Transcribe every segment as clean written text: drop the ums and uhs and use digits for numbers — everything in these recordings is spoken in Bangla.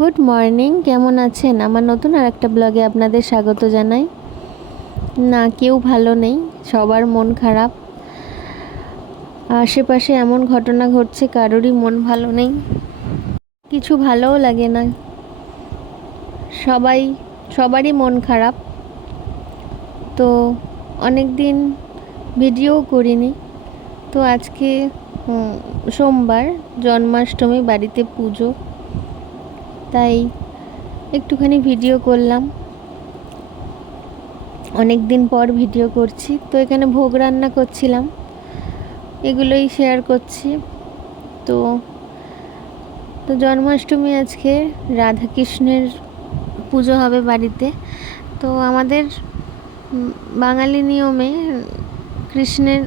গুড মর্নিং, কেমন আছেন? আমার নতুন আর একটা ব্লগে আপনাদের স্বাগত জানাই। না, কেউ ভালো নেই, সবার মন খারাপ। আশেপাশে এমন ঘটনা ঘটছে, কারোরই মন ভালো নেই, কিছু ভালোও লাগে না, সবারই মন খারাপ। তো অনেক দিন ভিডিও করিনি, তো আজকে সোমবার, জন্মাষ্টমী, বাড়িতে পুজো, তাই একটুখানি ভিডিও করলাম। অনেক দিন পর ভিডিও করছি, তো এখানে ভোগ রান্না করছিলাম, এগুলোই শেয়ার করছি। তো তো জন্মাষ্টমী, আজকে রাধাকৃষ্ণের পুজো হবে বাড়িতে। তো আমাদের বাঙালি নিয়মে কৃষ্ণের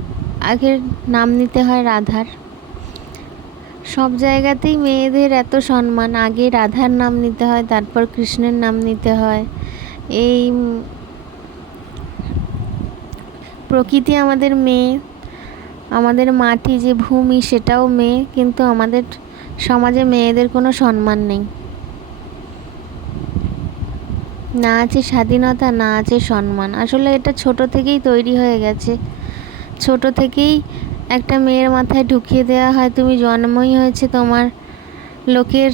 আগের নাম নিতে হয় রাধার। সব জায়গাতেই মেয়েদের এত সম্মান, আগে রাধার নাম নিতে হয়, তারপর কৃষ্ণের নাম নিতে হয়। এই প্রকৃতি আমাদের মেয়ে, আমাদের মাটি যে ভূমি সেটাও মেয়ে, কিন্তু আমাদের সমাজে মেয়েদের কোনো সম্মান নেই। না আছে স্বাধীনতা, না আছে সম্মান। আসলে এটা ছোট থেকেই তৈরি হয়ে গেছে। ছোট থেকেই একটা মেয়ের মাথায় ঢুকিয়ে দেওয়া হয়, তুমি জন্মই হয়েছে তোমার লোকের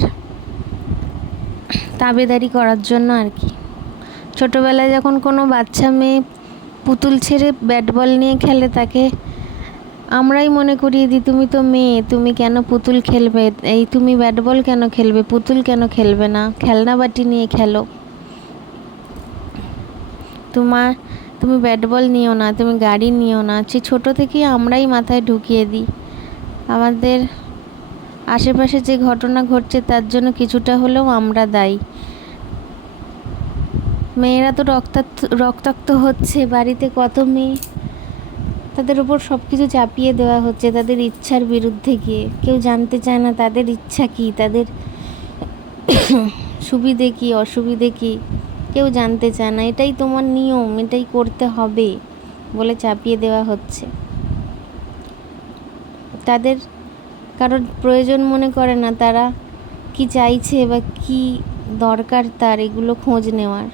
তাবেদারি করার জন্য আর কি। ছোটোবেলায় যখন কোনো বাচ্চা মেয়ে পুতুল ছেড়ে ব্যাট বল নিয়ে খেলে, তাকে আমরাই মনে করিয়ে দিই, তুমি তো মেয়ে, তুমি কেন পুতুল খেলবে, এই তুমি ব্যাট বল কেন খেলবে, পুতুল কেন খেলবে না, খেলনা বাটি নিয়ে খেলো। তুমি ব্যাট বল নিও না, তুমি গাড়ি নিও না, ছোটো থেকেই আমরাই মাথায় ঢুকিয়ে দিই। আমাদের আশেপাশে যে ঘটনা ঘটছে তার জন্য কিছুটা হলেও আমরা দায়ী। মেয়েরা তো রক্তাক্ত হচ্ছে, বাড়িতে কত মেয়ে, তাদের উপর সব কিছু চাপিয়ে দেওয়া হচ্ছে তাদের ইচ্ছার বিরুদ্ধে গিয়ে। কেউ জানতে চায় না তাদের ইচ্ছা কী, তাদের সুবিধে কী, অসুবিধে কী, কেউ জানতে চায় না। এটাই তোমার নিয়ম, এটাই করতে হবে বলে চাপিয়ে দেওয়া হচ্ছে। তাদের কারোর প্রয়োজন মনে করে না, তারা কি চাইছে বা কি দরকার তার, এগুলো খোঁজ নেওয়ার,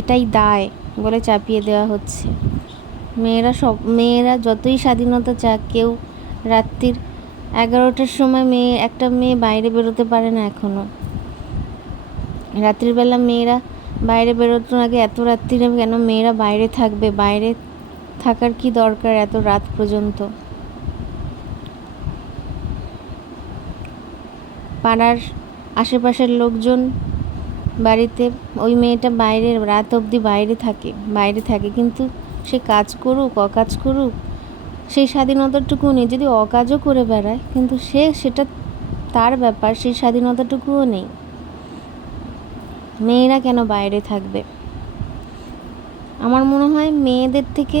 এটাই দায় বলে চাপিয়ে দেওয়া হচ্ছে। মেয়েরা যতই স্বাধীনতা চাক, কেউ রাত্রির 11টার সময় একটা মেয়ে বাইরে বেরোতে পারে না এখনও। রাত্রিবেলা মেয়েরা বাইরে বেরোতো আগে, এত রাত্রিরে কেন মেয়েরা বাইরে থাকবে? বাইরে থাকার কি দরকার এত রাত পর্যন্ত? পাড়ার আশেপাশের লোকজন বাড়িতে, ওই মেয়েটা বাইরে রাত অবধি বাইরে থাকে, কিন্তু সে কাজ করুক, অকাজ করুক, সেই স্বাধীনতাটুকু নেই। যদি অকাজও করে বেড়ায়, কিন্তু সেটা তার ব্যাপার, সেই স্বাধীনতাটুকুও নেই। মেয়েরা কেন বাইরে থাকবে? আমার মনে হয় মেয়েদের থেকে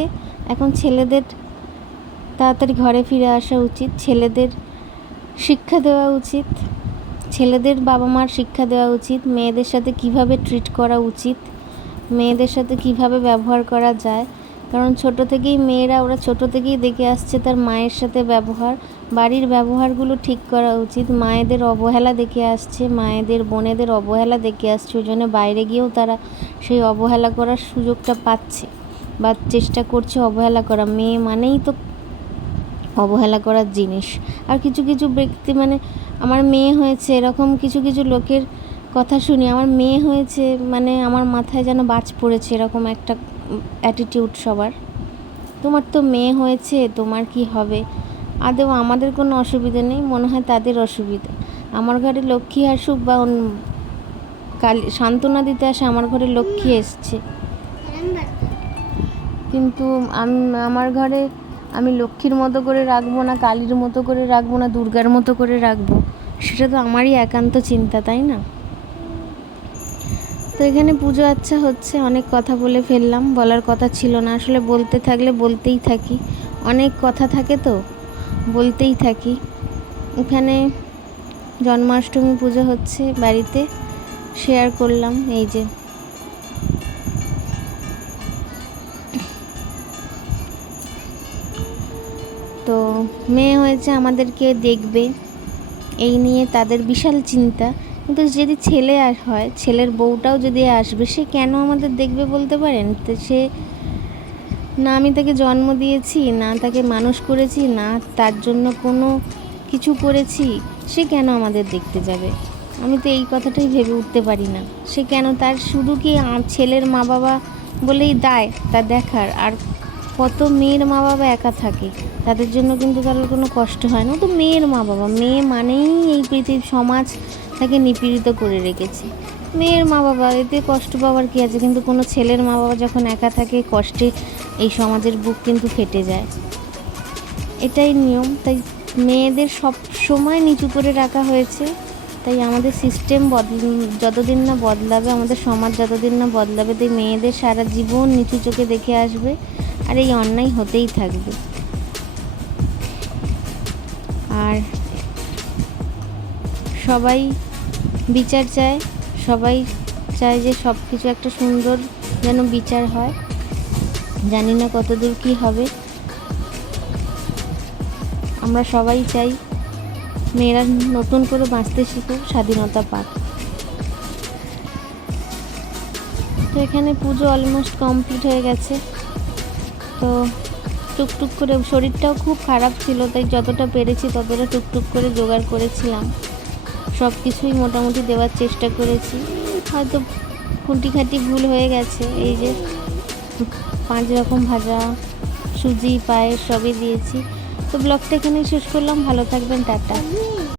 এখন ছেলেদের তাড়াতাড়ি ঘরে ফিরে আসা উচিত, ছেলেদের শিক্ষা দেওয়া উচিত, ছেলেদের বাবা মার শিক্ষা দেওয়া উচিত, মেয়েদের সাথে কিভাবে ট্রিট করা উচিত, মেয়েদের সাথে কিভাবে ব্যবহার করা যায়। কারণ ওরা ছোট থেকেই দেখে আসছে তার মায়ের সাথে ব্যবহার, বাড়ির ব্যবহারগুলো ঠিক করা উচিত। মায়েদের অবহেলা দেখে আসছে, মায়েদের বোনেদের অবহেলা দেখে আসছে, ওই জন্য বাইরে গিয়েও তারা সেই অবহেলা করার সুযোগটা পাচ্ছে বা চেষ্টা করছে অবহেলা করা। মেয়ে মানেই তো অবহেলা করার জিনিস। আর কিছু কিছু ব্যক্তি, মানে আমার মেয়ে হয়েছে এরকম কিছু কিছু লোকের কথা শুনি, আমার মেয়ে হয়েছে মানে আমার মাথায় যেন বাজ পড়েছে, এরকম একটা অ্যাটিটিউড সবার। তোমার তো মেয়ে হয়েছে, তোমার কি হবে? আদৌ আমাদের কোনো অসুবিধা নেই, মনে হয় তাদের অসুবিধা। আমার ঘরে লক্ষ্মী আসুক বা কালী সান্ত্বনা দিতে আসে, আমার ঘরে লক্ষ্মী এসছে, কিন্তু আমার ঘরে আমি লক্ষ্মীর মতো করে রাখবো না, কালীর মতো করে রাখবো না, দুর্গার মতো করে রাখবো, সেটা তো আমারই একান্ত চিন্তা, তাই না? তো এখানে পুজো আচ্ছা হচ্ছে, অনেক কথা বলে ফেললাম, বলার কথা ছিল না। আসলে বলতে থাকলে বলতেই থাকি, অনেক কথা থাকে তো বলতেই থাকি। এখানে জন্মাষ্টমী পুজো হচ্ছে বাড়িতে, শেয়ার করলাম। এই যে তো মেয়ে হয়েছে, আমাদেরকে দেখবে, এই নিয়ে তাদের বিশাল চিন্তা, কিন্তু যদি ছেলে হয়, ছেলের বউটাও যদি আসবে, সে কেন আমাদের দেখবে বলতে পারেন? তো সে, না আমি তাকে জন্ম দিয়েছি, না তাকে মানুষ করেছি, না তার জন্য কোনো কিছু করেছি, সে কেন আমাদের দেখতে যাবে? আমি তো এই কথাটাই ভেবে উঠতে পারি না। সে কেন, তার শুধু কি ছেলের মা বাবা বলেই দায় তা দেখার? আর কত মেয়ের মা বাবা একা থাকে, তাদের জন্য কিন্তু কারোর কোনো কষ্ট হয় না। তো মেয়ের মা বাবা, মেয়ে মানেই এই পৃথিবী, সমাজ তাকে নিপীড়িত করে রেখেছে। মেয়ের মা বাবা, এতে কষ্ট পাওয়ার কী আছে? কিন্তু কোনো ছেলের মা বাবা যখন একা থাকে, কষ্টে এই সমাজের বুক কিন্তু ফেটে যায়। এটাই নিয়ম। তাই মেয়েদের সব সময় নিচু করে রাখা হয়েছে। তাই আমাদের সিস্টেম যতদিন না বদলাবে, আমাদের সমাজ যতদিন না বদলাবে, তাই মেয়েদের সারা জীবন নিচু চোখে দেখে আসবে, আর এই অন্যায় হতেই থাকবে। আর সবাই বিচার চায়, সবাই চায় যে সব কিছু একটা সুন্দর যেন বিচার হয়। জানি না কতদূর কী হবে। আমরা সবাই চাই মেয়েরা নতুন করে বাঁচতে শিখুক, স্বাধীনতা পাক। তো এখানে পুজো অলমোস্ট কমপ্লিট হয়ে গেছে। তো টুকটুক করে, শরীরটাও খুব খারাপ ছিল, তাই যতটা পেরেছি ততটা টুকটুক করে জোগাড় করেছিলাম। সব কিছুই মোটামুটি দেওয়ার চেষ্টা করেছি। হয়তো খুঁটিখাটি ভুল হয়ে গেছে। এই যে 5 রকম ভাজা, সুজি, পায়েস সবই দিয়েছি। তো ব্লগটা এখানেই শেষ করলাম। ভালো থাকবেন, টাটা।